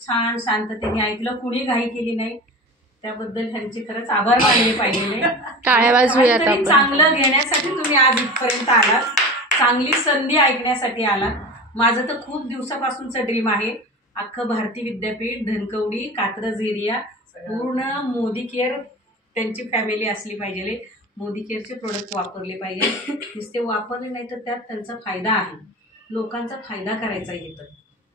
छान शांततेने ऐकलं, कुणी घाई केली नाही, त्याबद्दल ह्यांचे खरंच आभार मानले पाहिजे. टाळ्या वाजवूयात आपण. चांगलं घेण्यासाठी तुम्ही आज इथपर्यंत आलात, चांगली संधी ऐकण्यासाठी आलात. माझं तर खूप दिवसापासूनचं ड्रीम आहे, अख्खं भारती विद्यापीठ, धनकवडी, कात्रज एरिया पूर्ण मोदी केअर त्यांची फॅमिली असली पाहिजे, मोदी केअरचे प्रोडक्ट वापरले पाहिजे. नुसते वापरले नाही तर त्यात त्यांचा फायदा आहे, लोकांचा फायदा करायचा आहे. तर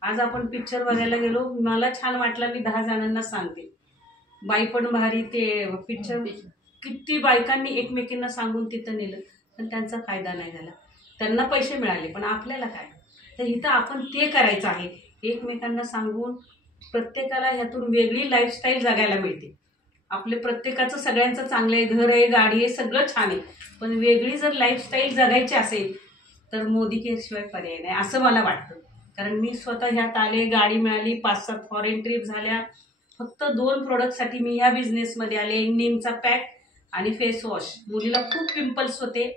आज आपण पिक्चर बघायला गेलो, मला छान वाटलं, मी 10 जणांना सांगते. बाई पण भारी, ते पिक्चर किती बायकांनी एकमेकींना सांगून तिथं नेलं, पण त्यांचा फायदा नाही झाला. त्यांना पैसे मिळाले, पण आपल्याला काय? तर इथं आपण ते करायचं आहे, एकमेकांना सांगून प्रत्येकाला ह्यातून वेगळी लाईफस्टाईल जगायला मिळते. आपले प्रत्येकाचं सगळ्यांचं चांगलं आहे, घर आहे, गाडी आहे, सगळं छान आहे, पण वेगळी जर लाईफस्टाईल जगायची असेल तर मोदी केअरशिवाय पर्याय नाही असं मला वाटतं. कारण मी स्वतः ह्यात आले, गाडी मिळाली, 5-7 फॉरेन ट्रिप झाल्या, फक्त 2 प्रोडक्टसाठी मी ह्या बिझनेसमध्ये आले. नीमचा पॅक आणि फेस वॉश. मुलीला खूप पिंपल्स होते,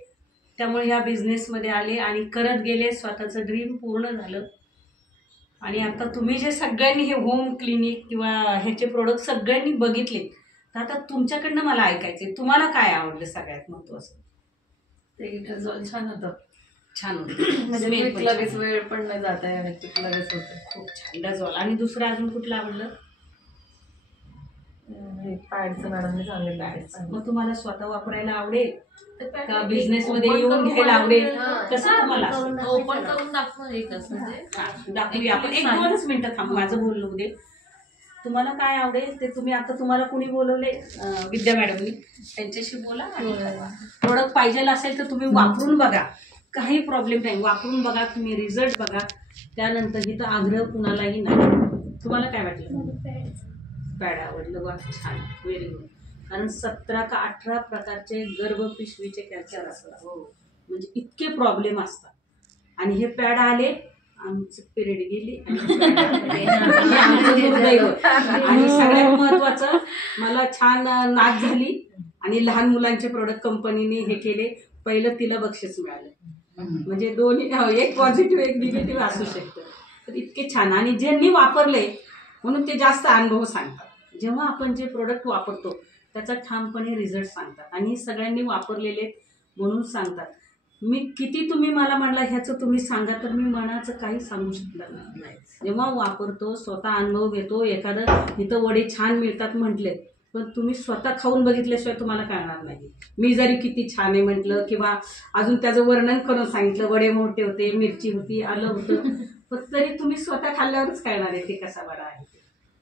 त्यामुळे ह्या बिझनेसमध्ये आले आणि करत गेले. स्वतःचं ड्रीम पूर्ण झालं. आणि आता तुम्ही जे सगळ्यांनी हे होम क्लिनिक किंवा ह्याचे प्रोडक्ट सगळ्यांनी बघितले, तर आता तुमच्याकडनं मला ऐकायचे, तुम्हाला काय आवडलं सगळ्यात महत्त्वाचं? ते छान होतं. छान होतं, म्हणजे लगेच वेळ पण नाही जात आहे, लगेच होतं. खूप छान डझॉल. आणि दुसरं अजून कुठलं आवडलं? पॅडचं मॅडमने सांगितलं. मग तुम्हाला स्वतः वापरायला आवडेल का बिझनेस मध्ये येऊन घ्यायला आवडेल? कसं तुम्हाला ओपन करून दाखवूया आपण. 1-2 मिनिटं थांब, माझं बोलणं दे. तुम्हाला काय आवडेल ते तुम्ही, आता तुम्हाला कुणी बोलवले, विद्या मॅडमनी, त्यांच्याशी बोला. प्रोडक्ट पाहिजे असेल तर तुम्ही वापरून बघा, काही प्रॉब्लेम नाही, वापरून बघा, तुम्ही रिझल्ट बघा. त्यानंतर इथं आग्रह कुणालाही नाही. तुम्हाला काय वाटलं? पॅड आवडलं, वा छान, व्हेरी गुड. कारण 17 का 18 प्रकारचे गर्भपिशवीचे कॅन्सर असतात, म्हणजे इतके प्रॉब्लेम असतात. आणि हे पॅड आले, आमचं पिरियड गेली आणि सगळ्यात महत्वाचं मला छान नाच झाली आणि लहान मुलांचे प्रोडक्ट कंपनीने हे केले. पहिलं तिला बक्षीस मिळालं, म्हणजे दोन्ही, एक पॉझिटिव्ह एक निगेटिव्ह असू शकतं. तर इतके छान. आणि ज्यांनी वापरले म्हणून ते जास्त अनुभव सांगतात. जेव्हा आपण जे प्रोडक्ट वापरतो त्याचा ठामपणे रिझल्ट सांगतात आणि सगळ्यांनी वापरलेले म्हणून सांगतात. मी किती तुम्ही मला म्हणला ह्याचं तुम्ही सांगा, तर मी मनाचं काही सांगू शकणार नाही. जेव्हा वापरतो, स्वतः अनुभव घेतो. एखादं इथं वडे छान मिळतात म्हटले, पण तुम्ही स्वतः खाऊन बघितल्याशिवाय तुम्हाला कळणार नाही. मी जरी किती छान आहे म्हटलं किंवा अजून त्याचं वर्णन करून सांगितलं, वडे मोठे होते, मिरची होती, आलं होतं, पण तरी तुम्ही स्वतः खाल्ल्यावरच कळणार आहे ते कसा बरा आहे.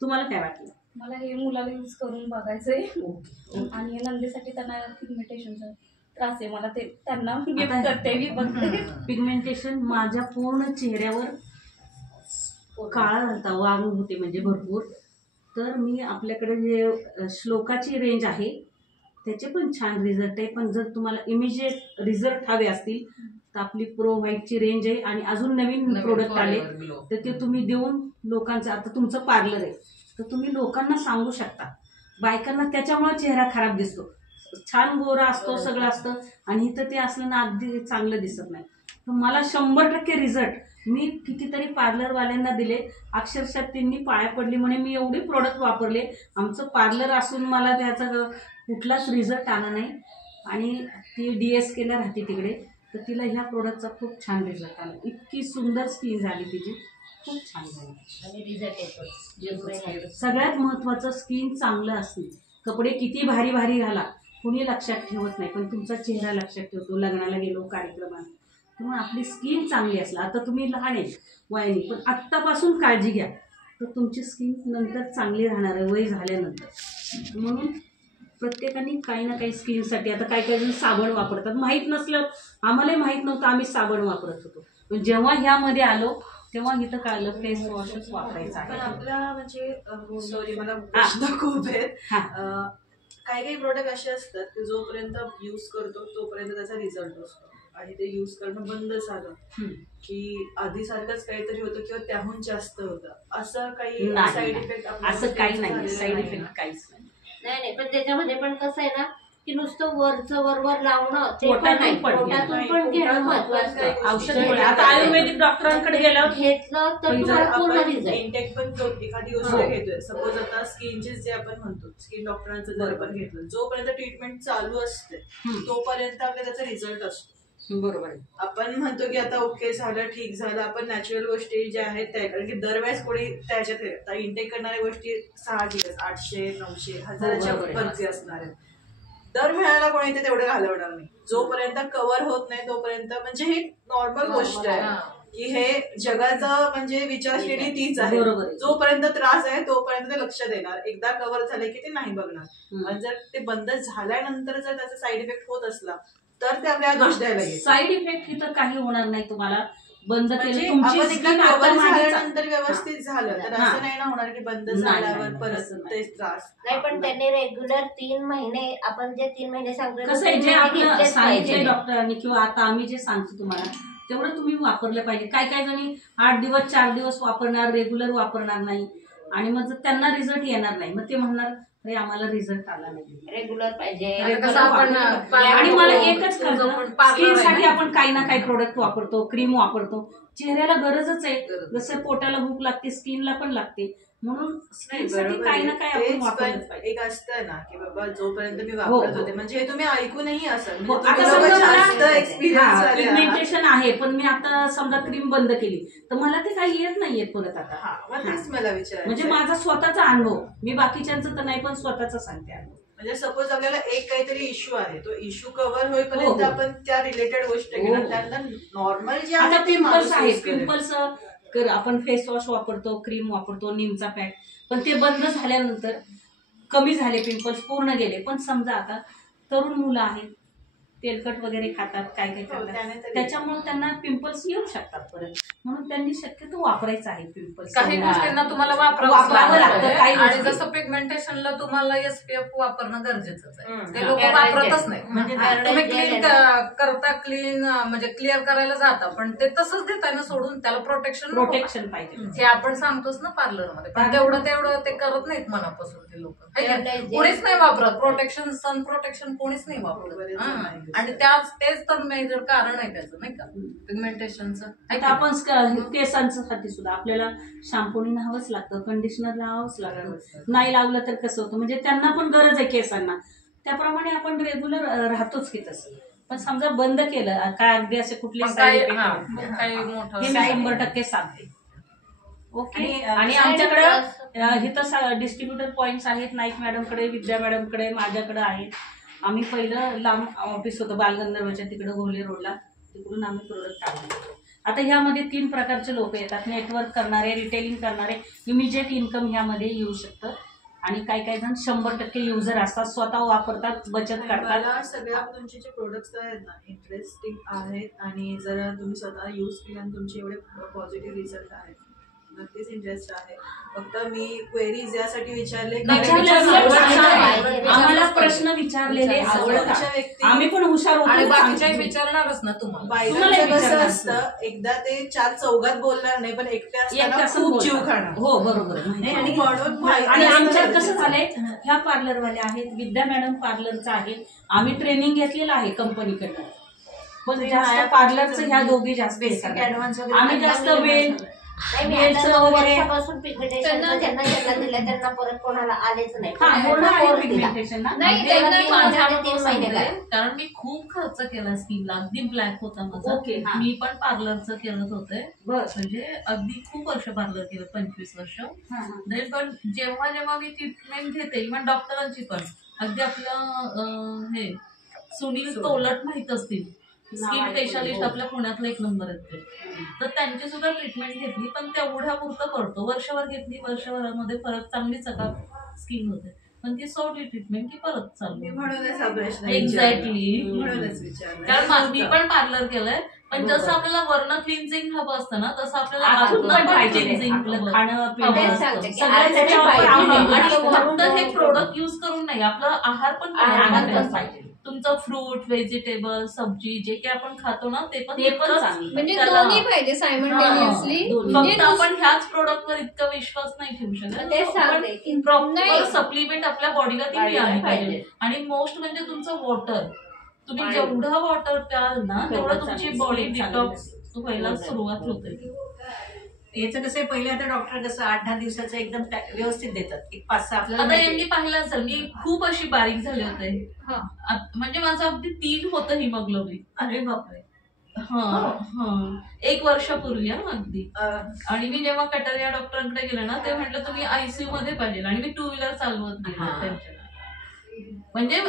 तुम्हाला काय वाटलं? मला हे मुलाला यूज करून बघायचंय. आणि नंदेसाठी त्यांना पिगमेंटेशनचा त्रास आहे, मला ते त्यांना गिफ्ट करते मी बघते. पिगमेंटेशन माझ्या पूर्ण चेहऱ्यावर काळा झालता, वांग होते म्हणजे भरपूर. तर मी आपल्याकडे जे श्लोकाची रेंज आहे त्याचे पण छान रिझल्ट आहे. पण जर तुम्हाला इमिजिएट रिझल्ट हवे असतील तर आपली प्रो व्हाईटची रेंज आहे. आणि अजून नवीन प्रोडक्ट आले तर ते तुम्ही देऊन लोकांचं, आता तुमचं पार्लर आहे तर तुम्ही लोकांना सांगू शकता. बायकांना त्याच्यामुळे चेहरा खराब दिसतो, छान गोरा असतो, सगळं असतं, आणि इथं ते असलं ना अगदी चांगलं दिसत नाही. तर मला 100% रिझल्ट मी कितीतरी पार्लरवाल्यांना दिले, अक्षरशः त्यांनी पाया पडली म्हणे मी एवढे प्रोडक्ट वापरले, आमचं पार्लर असून मला त्याचा कुठलाच रिझल्ट आला नाही. आणि ती DSKला राहते तिकडे, तर तिला ह्या प्रोडक्टचा खूप छान रिझल्ट आला. इतकी सुंदर स्किन झाली तिची, खूप छान झाली. आणि रिझल्ट येतो. सगळ्यात महत्त्वाचं स्किन चांगलं असणे. कपडे किती भारी भारी घाला, कुणी लक्षात ठेवत नाही, पण तुमचा चेहरा लक्षात ठेवतो. लग्नाला गेलो, कार्यक्रमात, तेव्हा आपली स्किन चांगली असला. आता तुम्ही लहान आहे वयाने, पण आत्तापासून काळजी घ्या तर तुमची स्किन नंतर चांगली राहणार आहे वय झाल्यानंतर. म्हणून प्रत्येकाने काही ना काही स्किनसाठी, आता काही काही जण साबण वापरतात, माहीत नसलं, आम्हालाही माहीत नव्हतं, आम्ही साबण वापरत होतो. पण जेव्हा ह्यामध्ये आलो तेव्हा इथं कळलं फेस वॉशच वापरायचा आहे. पण आपला म्हणजे सॉरी मला प्रश्न खूप आहेत. काही काही प्रोडक्ट असे असतात की जोपर्यंत यूज करतो तोपर्यंत त्याचा रिझल्ट असतो आणि ते यूज करणं बंद झालं की आधी सारखंच काहीतरी होतं किंवा त्याहून जास्त होतं, असं काही साईड इफेक्ट? असं काही नाही, साईड इफेक्ट काहीच नाही. नाही, पण त्याच्यामध्ये पण कसं आहे ना, की नुसतं वरचं वर लावणं ते पण पोटातून नाही, पण पोटातून नाही, पण घेणं पोटातून महत्वाचं काही आहे. औषध गोष्टी गोळ्या. आता आयुर्वेदिक डॉक्टरांकडे गेल्यावर घेतलं तर पण जर तुम्हाला पूर्ण आपण रिझल्ट. इंटेक पण एखादी गोष्ट हो. घेतोय, सपोज आता स्किनचे जे आपण म्हणतो स्किन डॉक्टरांचं जर आपण घेतलं, जोपर्यंत ट्रीटमेंट चालू असते तोपर्यंत आपल्याला त्याचा रिझल्ट असतो. बरोबर आहे. आपण म्हणतो की आता ओके झालं, ठीक झालं, आपण नॅचरल गोष्टी ज्या आहेत त्या, कारण की दरवेळेस कोणी त्याच्यात इंटेक करणाऱ्या गोष्टी 6 दिवस 800, 900, 1000च्या बरोबर आहे. वरती असणार आहेत. दर महिन्याला कोणी ते तेवढे घालवणार नाही. जोपर्यंत कव्हर होत नाही तोपर्यंत, म्हणजे ही नॉर्मल गोष्ट आहे की हे जगाचा म्हणजे विचारश्रेणी तीच आहे. बरोबर आहे. जोपर्यंत त्रास आहे तोपर्यंत ते लक्ष देणार, एकदा कव्हर झाले की ते नाही बघणार. आणि जर ते बंद झाल्यानंतर जर त्याचा साईड इफेक्ट होत असला तर ते आपल्याला दोष द्यायला येईल. साईड इफेक्ट ही तर काही होणार नाही तुम्हाला. बंद म्हणजे केलं तुमची आपण एकदा skin आता कव्हर माझी झाल्यानंतर व्यवस्थित झालं तर हा. असं नाही ना होणार की बंद नाही, झाल्यावर नाही, परत असं नाही. तेच त्रास. नाही पण त्यांनी रेग्युलर 3 महिने, आपण जे 3 महिने सांगतो कसं आहे, जे ते आपलं घेतलेच सांगितलंय पाहिजे. डॉक्टरांनी किंवा आता आम्ही जे सांगतो तुम्हाला तेवढं तुम्ही वापरलं पाहिजे. काय काय जणी 8 दिवस 4 दिवस वापरणार, रेग्युलर वापरणार नाही, आणि मग जर त्यांना रिझल्ट येणार नाही मग ते म्हणणार अरे आम्हाला रिझल्ट आला नाही. रेग्युलर पाहिजे. कसं आपण आणि मला एकच तुझं कळतं, पण parlor स्किन आहे साठी ना. आपण काही ना काही प्रोडक्ट वापरतो, क्रीम वापरतो, चेहऱ्याला गरजच आहे. जसं पोटाला भूक लागते स्किनला पण लागते, म्हणून स्किन साठी बरोबर काही ना आहे. काही आपण तेच वापरलंच पण पाहिजे. एक असतं ना की बाबा जोपर्यंत मी हो, वापरत हो. होते, म्हणजे हे तुम्ही ऐकूनही असाल, हो, म्हणजे आता तुम्ही समजा लोकं जास्त मला- एक्सपिरियन्स झाले आहात. पिगमेंटेशन आहे पण मी आता समजा क्रीम बंद केली तर मला ते काही येत नाहीये परत आता. हा, मग तेच मला विचारायचं म्हणजे माझा स्वतःचा अनुभव, मी बाकीच्यांचं तर नाही पण स्वतःचा सांगते अनुभव. म्हणजे सपोज आपल्याला एक काहीतरी इश्यू आहे, तो इश्यू कव्हर होईपर्यंत हो, हो. आपण त्या रिलेटेड गोष्ट हो, घेणार, हो. त्यानंतर नॉर्मल जे आता आहे ते पिंपल्स माणूस आहे, use करेल. पिंपल्स आपण फेस वॉश वापरतो, क्रीम वापरतो, निमचा पॅक, पण ते बंद झाल्यानंतर कमी झाले पिंपल्स, पूर्ण गेले. पण समजा आता तरुण मुलं आहेत, तेलकट वगैरे खातात, काय काय हो, खातात, त्याने तरी- त्याच्यामुळे त्यांना पिंपल्स येऊ शकतात परत. म्हणून त्यांनी शक्यतो वापरायचं आहे पिंपल्स. काही गोष्टींना तुम्हाला वापरावं वापरावं लागतं, लागतं. काही आणि गोष्टी. जसं पिगमेंटेशनला तुम्हाला SPF वापरणं गरजेचंच आहे. हम्म. ते लोक हा. वापरतच नाही. म्हणजे तुम्ही क्लीन करता, क्लीन म्हणजे क्लिअर करायला जाता, पण ते तसंच देताय ना सोडून, त्याला प्रोटेक्शन प्रोटेक्शन पाहिजे. हे आपण सांगतोच ना पार्लरमध्ये, पण तेवढं ते करत नाहीत मनापासून ते लोक. कोणीच नाही वापरत प्रोटेक्शन, सन प्रोटेक्शन कोणीच नाही वापरत. हा. आणि तेच तर मेजर कारण आहे त्याचं, नाही का, पिगमेंटेशनचं. आता आपण केसांसाठी सुद्धा आपल्याला शॅम्पूनी न्हावंच लागतं, कंडिशनर लावावंच लागतं. नाही लावलं तर कसं होतं, म्हणजे त्यांना पण गरज आहे केसांना, त्याप्रमाणे आपण रेग्युलर राहतोच की तसं. पण समजा बंद केलं काय अगदी असे कुठले पण side काही effect काही मोठं हे मी 100% सांगते. ओके. आणि side आमच्याकडे इथं डिस्ट्रीब्युटर पॉइंट्स आहेत, नाईक मॅडमकडे, विद्या मॅडमकडे, माझ्याकडे आहेत. आम्ही पहिलं लांब ऑफिस होतं बालगंधर्वच्या तिकडे घोले रोडला, तिकडून आम्ही प्रोडक्ट आणतो. आता ह्यामध्ये 3 प्रकारचे लोक येतात, नेटवर्क करणारे, रिटेलिंग करणारे, इमिजिएट इन्कम ह्यामध्ये येऊ शकतं, आणि काही काही जण 100% युजर असतात, स्वतः वापरतात, बचत करतात. मला सगळ्या तुमचे जे प्रोडक्ट्स आहेत ना इंटरेस्टिंग आहेत, आणि जर तुम्ही स्वतः यूज केले आणि तुमचे एवढे पॉझिटिव्ह रिझल्ट आहेत, नक्कीच इंटरेस्ट आहे. फक्त मी क्वेरीज यासाठी विचारले की आम्हाला प्रश्न विचारलेले आवडतात, आम्ही पण हुशार आणि होतो. बाकीच्याही विचारणारच ना तुम्हाला. बायकांचं कसं असतं, एकदा ते 4 चौघात बोलणार नाही, पण एकटे असताना खूप जीव खाणार. हो बरोबर आहे. आणि म्हणून माहिती आणि असतं आमच्यात गरजेचं. कसं झालंय, ह्या पार्लरवाल्या आहेत, विद्या मॅडम पार्लरचं आहे, आम्ही ट्रेनिंग घेतलेलं आहे कंपनीकडनं, पण जास्त पार्लरचं ह्या दोघी जास्त हे बेसिक करतात. ऍडव्हान्स वगैरे आम्ही जास्त वेळ नाही, मी वेलचं आता 9 वगैरे वर्षापासून पिगमेंटेशन ज्यांना दिलं त्यांना परत कोणाला आलेच नाही. हा पूर्ण आहे कोर्स दिला. पिगमेंटेशन ना. नाही त्याला त्यांना 3 माझ्या महिने, 3 महिने काय. कारण मी खूप खर्च केला स्किनला, अगदी ब्लॅक होता माझा. ओके, हा. मी पण पार्लरचं करत होते, बरं. म्हणजे अगदी खूप वर्ष पार्लर केलं, 25 वर्ष. हा, हा. पण जेव्हा जेव्हा मी ट्रीटमेंट घेते, इव्हन डॉक्टरांची पण, अगदी आपलं हे सुनील तोलट माहित असतील, स्किन स्पेशालिस्ट आपल्या पुण्यातला 1 नंबर आहेत ते, तर त्यांची सुद्धा ट्रीटमेंट घेतली, पण तेवढ्या पुरतं करतो. वर्षभर घेतली, वर्षभरामध्ये फरक, चांगली चकाक स्किन होते, पण ती सोडली ट्रीटमेंट की परत मी चालू. म्हणूनच हा प्रश्न एक्झॅक्टली. म्हणूनच विचारलं. कारण मी पण पार्लर केलंय, पण जसं आपल्याला वर्ण क्लिन्झिंग हवं असतं ना, तसं आपल्याला आतून आतून पण पाहिजे क्लिन्झिंग आपलं खाणं तेच पिणं सांगते की सगळं आज त्याच्यावर पाहिजे. अवलंबून आणि असतं. फक्त हे प्रोडक्ट युज करून नाही, आपला आहार पण आहार चांगला पण पाहिजे. तुमचं फ्रूट व्हेजिटेबल सब्जी जे काही आपण खातो ना ते पण चांगलं. म्हणजे त्याला- दोन्ही पाहिजे सायमल्टेनियसली. हा, दोन्ही. म्हणजे फक्त आपण ह्याच प्रोडक्टवर इतका विश्वास नाही ठेवू शकत. तेच सांगते की प्रॉपर नाही. सप्लिमेंट आपल्या बॉडीला ती मिळाली पाहिजे. आणि मोस्ट म्हणजे तुमचं वॉटर, तुम्ही पाणी. जेवढं वॉटर प्याल ना तेवढं तुमची चांगलं. बॉडी चांगलं. डिटॉक्स व्हायला सुरुवात होते. याचं कसं आहे, पहिले आता डॉक्टर कसं 8-10 दिवसाचं एकदम व्यवस्थित देतात, एक 5-6 आपल्याला आता माहिती यांनी आहे. पाहिलं असेल मी खूप अशी बारीक झाले होते. हा. म्हणजे माझं अगदी 3 होतं हिमोग्लोबिन. अरे बापरे. हा 1 वर्षापूर्वी अगदी. अं, आणि मी जेव्हा कटारिया डॉक्टरांकडे गेले ना ते म्हटलं तुम्ही आयसीयू मध्ये पाहिजे. आणि मी 2 व्हीलर चालवत गेले हा. त्यांच्या. म्हणजे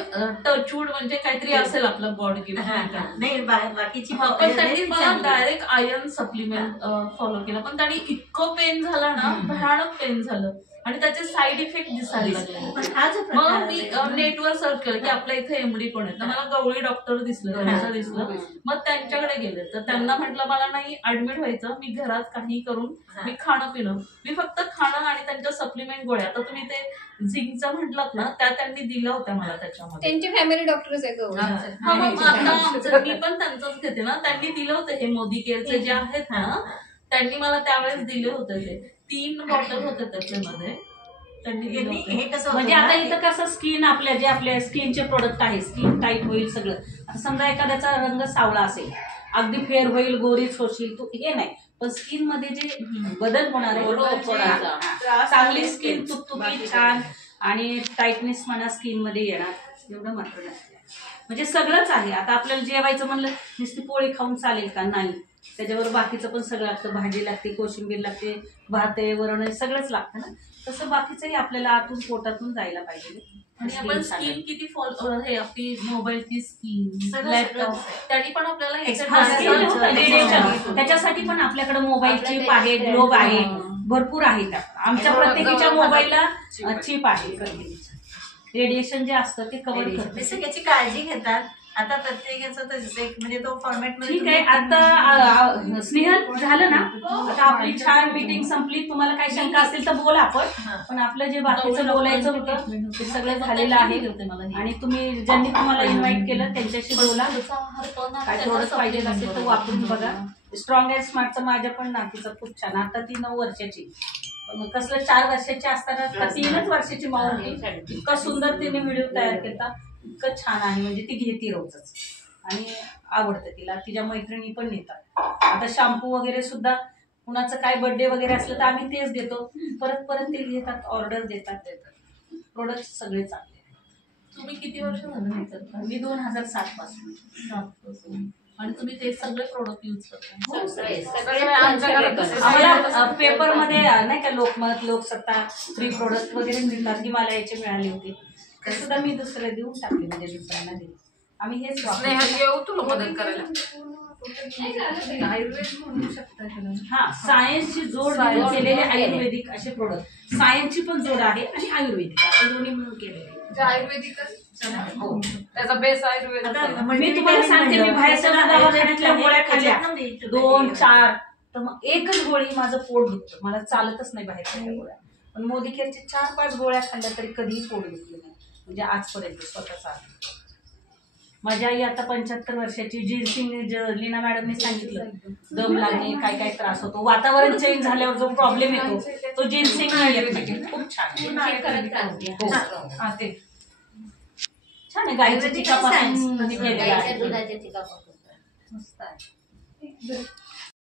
टचवूड म्हणजे काहीतरी असेल आपलं बॉडी नाही बाकीची पण त्यांनी मला डायरेक्ट आयर्न सप्लिमेंट फॉलो केलं. पण त्यांनी इतकं पेन झालं ना, भयानक पेन झालं आणि त्याचे साईड इफेक्ट दिसायला लागले. पण हा जो मग प्रकार मी आहे, नेटवर सर्च केलं की आपल्या इथे एमडी कोण आहे. तर मला गवळी डॉक्टर दिसलं, त्यांचं दिसलं. मग त्यांच्याकडे गेले तर त्यांना म्हटलं मला नाही ऍडमिट व्हायचं, मी घरात काही करून मी खाणं पिणं, मी फक्त खाणं आणि त्यांच्या सप्लिमेंट गोळ्या. आता तुम्ही ते झिंकचं म्हटलात ना, त्या त्यांनी दिल्या होत्या मला त्याच्यामध्ये. त्यांचे फॅमिली डॉक्टर्स आहे गौरी. हा मग आता मी पण त्यांचंच घेते ना. त्यांनी दिलं होतं हे मोदी केअरचे जे आहेत ना, त्यांनी मला त्यावेळेस दिले होते. ते 3 बॉटल होते त्याच्यामध्ये त्यांनी दिले यांनी होते. हे कसं म्हणजे होतं आता ना, इथं कसं स्किन आपल्या स्किनचे प्रोडक्ट आहे, स्किन टाईट होईल सगळं. आता समजा एखाद्याचा रंग सावळा असेल, अगदी फेअर होईल, गोरीच होशील तू, हे नाही. पण स्किन मध्ये जे बदल होणार आहे तो थोडासा. त्रास चांगली आहे, स्किन तेच. तुकतुकी बाकी छान आणि टाईटनेस म्हणा स्किन मध्ये येणार, एवढं मात्र नसते. म्हणजे सगळंच आहे. आता आपल्याला जेवायचं म्हणलं नुसती पोळी खाऊन चालेल का? नाही. त्याच्यावर बाकीचं पण सगळं लागतं. भाजी लागते, कोशिंबीर लागते, भात आहे, वरण आहे, सगळंच लागतं ना. तसं बाकीचंही आपल्याला आतून पोटातून जायला पाहिजे. आणि आपण स्किन किती फॉलो हे आपली मोबाईलची स्किन, सगळं लॅपटॉप, सगळं. त्यांनी पण आपल्याला रेडिएशन त्याच्यासाठी पण आपल्याकडे मोबाईल चिप आहे, ग्लोब आहे, भरपूर आहे. आमच्या प्रत्येकीच्या मोबाईलला चिप आहे. रेडिएशन जे असतं ते कव्हर ते करतं. सगळ्याची काळजी घेतात. आता प्रत्येकाचं म्हणजे तो फॉर्मॅट मध्ये ठीक आहे. आता स्नेहल झालं ना, आता आपली छान मीटिंग संपली. तुम्हाला काही शंका असतील तर बोला आपण. पण आपलं जे बाकीचं बोलायचं होतं ते सगळं झालेलं आहे. आणि तुम्ही ज्यांनी तुम्हाला इन्व्हाइट केलं त्यांच्याशी बोला. काय प्रोडक्ट पाहिजे असेल तर वापरून बघा. स्ट्रॉंग अँड स्मार्टचं माझ्या पण नातीचं खूप छान. आता ती 9 वर्षाची, कसलं 4 वर्षाची असताना 3च वर्षाची माऊ होती. इतकं सुंदर तिने व्हिडिओ तयार केला, इतकं छान आहे. म्हणजे ती घेते रोजच आणि आवडतं तिला. तिच्या मैत्रिणी पण नेतात. आता शॅम्पू वगैरे सुद्धा कुणाचं काय बर्थडे वगैरे असलं तर आम्ही तेच देतो. परत ते घेतात, ऑर्डर देतात. प्रोडक्ट सगळे चांगले. तुम्ही किती वर्ष झालं हे करता? मी 2007 पासून. आणि तुम्ही ते सगळे प्रोडक्ट युज करता? सगळे आम्हाला पेपरमध्ये नाही का लोकमत, लोकसत्ता, फ्री प्रोडक्ट वगैरे मिळतात. हिमालयाचे मिळाले होते ते सुद्धा मी दुसरे देऊन टाकले, म्हणजे दुसऱ्यांना दिले. आम्ही हेच वापरतो. येऊ तुला मदत करायला. आयुर्वेद म्हणू शकता का? हा, सायन्सची जोड देऊन केलेले आयुर्वेदिक असे प्रोडक्ट. सायन्सची पण जोड आहे आणि आयुर्वेदिक असं दोन्ही मिळून केलेले. आयुर्वेदिकच हो. त्याचा बेस आयुर्वेद. मी तुम्हाला सांगते, मी बाहेरच्या दवाखान्यातल्या गोळ्या खाल्ल्या 2-4, तर मग एकच गोळी माझं पोट दुखतं. मला चालतच नाही बाहेरच्या गोळ्या. पण मोदी केअरच्या 4-5 गोळ्या खाल्ल्या तरी कधीही पोट दुखलं नाही, म्हणजे आजपर्यंत स्वतःचा. माझी आई आता 75 वर्षाची. जिनसिंग लीना मॅडमने सांगितलं, दम लागणे, काय काय त्रास होतो, वातावरण चेंज झाल्यावर जो प्रॉब्लेम येतो तो जिनसिंग येत नाही. खूप छान. हो. छान आहे. गाईच्या चिकापासून केलेलं आहे. दुधाच्या चिकापासून मस्त आहे.